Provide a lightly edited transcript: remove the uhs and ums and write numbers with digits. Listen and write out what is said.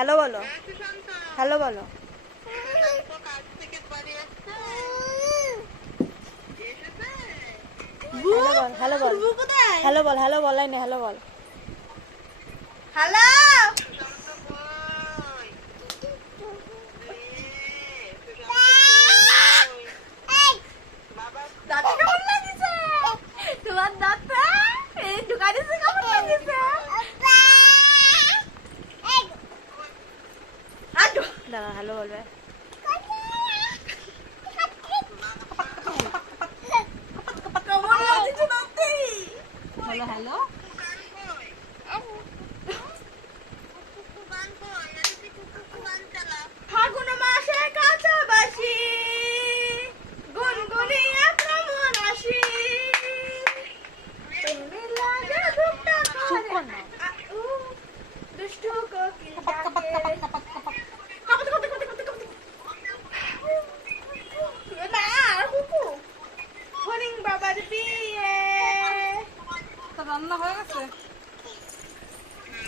Hello বলো, hello বলো, hello বল, hello বল, hello বল, লাইনে হ্যালো বল, হ্যালো। দাঁতে কেমন লাগিছে? তোমার দাঁতে এই ঢুকাই দিছে কেমন লাগিছে? আজো দাঁড়া হ্যালো বলবে। কেমন লাগিছে দাঁতে? হ্যালো হ্যালো, ফাগুন মাসে কাঁচা বাসি গুনগুনিয়ে কেমন আসি তুমি লাগে ধুপটা চুপ কর করে না। দুষ্টু কোকিল কাপাত কাপাত কাপাত ডাকে কাপাত কাপাত। কাপড় কাপড় কাপড় কাপড় কাপড় না আর কুকু হরিং বাবার বিয়ে তো রান্না হয়ে গেছে?